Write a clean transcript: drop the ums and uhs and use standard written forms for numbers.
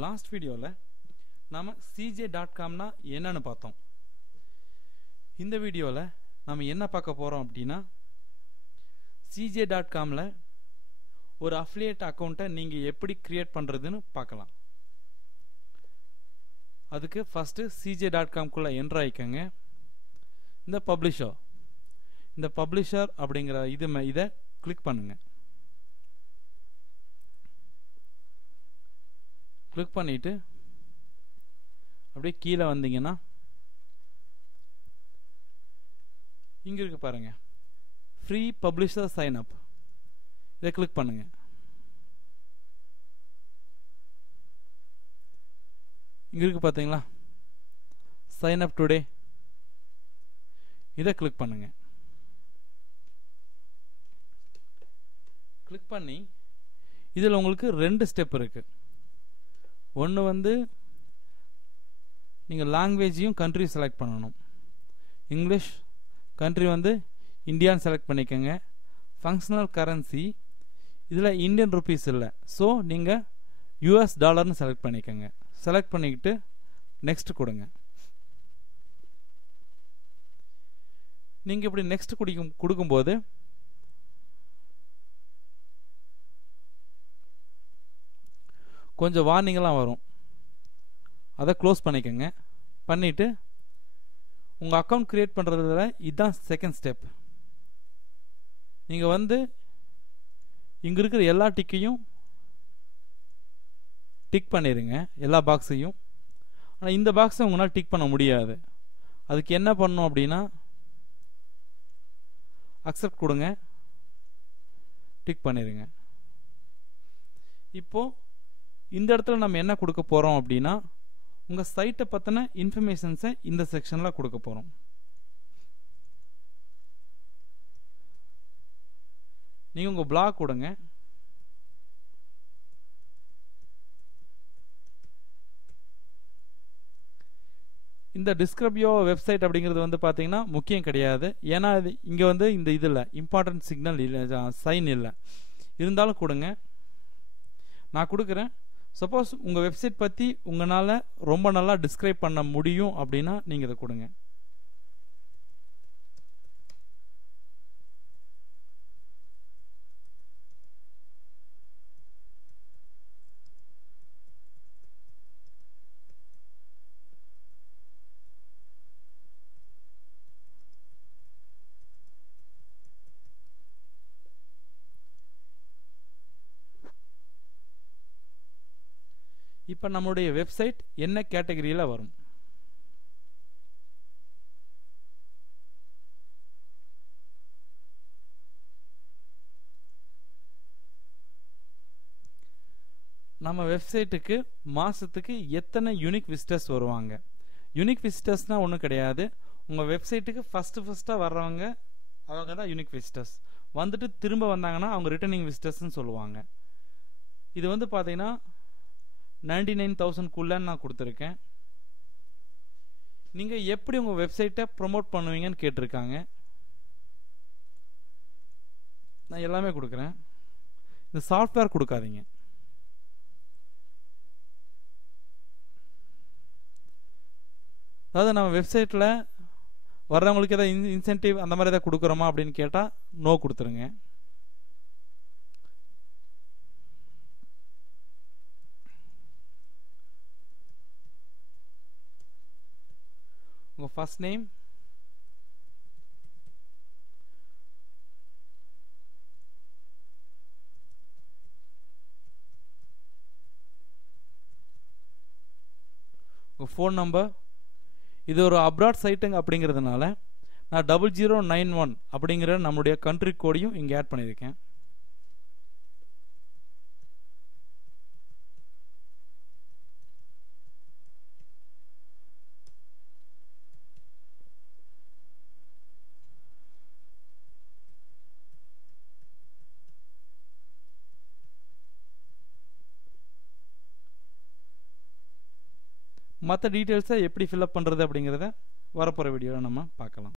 Last வீடியோவில் நாம் cj.comனா என்னன்னு பார்த்தோம். இந்த வீடியோவில் நாம் என்ன பார்க்க போகிறோம் அப்படின்னா, cj.comல ஒரு அஃபிலியேட் அக்கௌண்ட்டை நீங்கள் எப்படி கிரியேட் பண்ணுறதுன்னு பார்க்கலாம். அதுக்கு ஃபஸ்ட்டு cj.comக்குள்ளே என்ட்ரு ஆகிக்கங்க. இந்த பப்ளிஷர் அப்படிங்கிற இதை கிளிக் பண்ணுங்க. கிளிக் பண்ணிட்டு அப்படியே கீழே வந்தீங்கன்னா இங்க இருக்கு பாருங்க, ஃப்ரீ பப்ளிஷர் சைன் அப். இதை கிளிக் பண்ணுங்க. இங்க இருக்கு பாத்தீங்களா, சைன் அப் டுடே. இதை கிளிக் பண்ணுங்க. கிளிக் பண்ணி இதில் உங்களுக்கு 2 ஸ்டெப் இருக்கு. ஒன்று வந்து நீங்கள் லாங்குவேஜையும் கண்ட்ரி செலக்ட் பண்ணணும். இங்கிலீஷ், கண்ட்ரி வந்து இந்தியான்னு செலக்ட் பண்ணிக்கோங்க. ஃபங்க்ஷனல் கரன்சி இதில் இந்தியன் ருபீஸ் இல்லை, ஸோ நீங்கள் யூஎஸ் டாலர்னு செலக்ட் பண்ணிக்கோங்க. செலக்ட் பண்ணிக்கிட்டு நெக்ஸ்ட் கொடுங்க. நீங்கள் இப்படி நெக்ஸ்ட் கொடுக்கும்போது கொஞ்சம் வார்னிங்கெல்லாம் வரும். அதை க்ளோஸ் பண்ணிக்கோங்க. பண்ணிவிட்டு உங்கள் அக்கௌண்ட் க்ரியேட் பண்ணுறதுல இதுதான் செகண்ட் ஸ்டெப். நீங்கள் வந்து இங்கே இருக்கிற எல்லா டிக்கையும் டிக் பண்ணிடுங்க, எல்லா பாக்ஸையும். ஆனால் இந்த பாக்ஸை உங்களால் டிக் பண்ண முடியாது. அதுக்கு என்ன பண்ணணும் அப்படின்னா, அக்செப்ட் கொடுங்க, டிக் பண்ணிடுங்க. இப்போது இந்த இடத்துல நம்ம என்ன கொடுக்க போகிறோம் அப்படின்னா, உங்கள் சைட்டை பற்றின இன்ஃபர்மேஷன்ஸை இந்த செக்ஷனில் கொடுக்க போகிறோம். நீங்கள் உங்கள் பிளாக் கொடுங்க. இந்த டிஸ்கிரைப் யுவர் வெப்சைட் அப்படிங்கிறது வந்து பார்த்தீங்கன்னா முக்கியம் கிடையாது. ஏன்னா இது இங்கே வந்து இந்த இதில் இம்பார்ட்டன்ட் சிக்னல் இல்லை, சைன் இல்லை. இருந்தாலும் கொடுங்க. நான் கொடுக்குறேன். சப்போஸ் உங்கள் வெப்சைட் பற்றி உங்களால் ரொம்ப நல்லா டிஸ்கிரைப் பண்ண முடியும் அப்படின்னா நீங்கள் இதை கொடுங்க. இப்போ நம்மளுடைய வெப்சைட் என்ன கேட்டகரியில் வரும்? நம்ம வெப்சைட்டுக்கு மாதத்துக்கு எத்தனை யூனிக் விசிட்டர்ஸ் வருவாங்க? யூனிக் விசிட்டர்ஸ்னால் ஒன்றும் கிடையாது. உங்கள் வெப்சைட்டுக்கு ஃபஸ்ட்டாக வர்றவங்க அவங்க தான் யூனிக் விசிட்டர்ஸ். வந்துட்டு திரும்ப வந்தாங்கன்னா அவங்க ரிட்டர்னிங் விசிட்டர்ஸ்ன்னு சொல்லுவாங்க. இது வந்து பார்த்தீங்கன்னா 99,000 நான் கொடுத்துருக்கேன். நீங்கள் எப்படி உங்கள் வெப்சைட்டை ப்ரொமோட் பண்ணுவீங்கன்னு கேட்டிருக்காங்க. நான் எல்லாமே கொடுக்குறேன். இந்த சாஃப்ட்வேர் கொடுக்காதீங்க. அதாவது நம்ம வெப்சைட்டில் வர்றவங்களுக்கு ஏதாவது இன்சென்டிவ் அந்த மாதிரி ஏதாவது கொடுக்குறோமா அப்படின்னு கேட்டால் நோ கொடுத்துருங்க. உங்கள் ஃபர்ஸ்ட் நேம், உங்கள் ஃபோன் நம்பர். இது ஒரு அப்ராட் சைட்டுங்க அப்படிங்கிறதுனால நான் 0091 அப்படிங்கிற நம்மளுடைய கண்ட்ரி கோடையும் இங்கே ஆட் பண்ணியிருக்கேன். மற்ற டீட்டெயில்ஸை எப்படி ஃபில்அப் பண்ணுறது அப்படிங்கிறத வரப்போகிற வீடியோவில் நம்ம பார்க்கலாம்.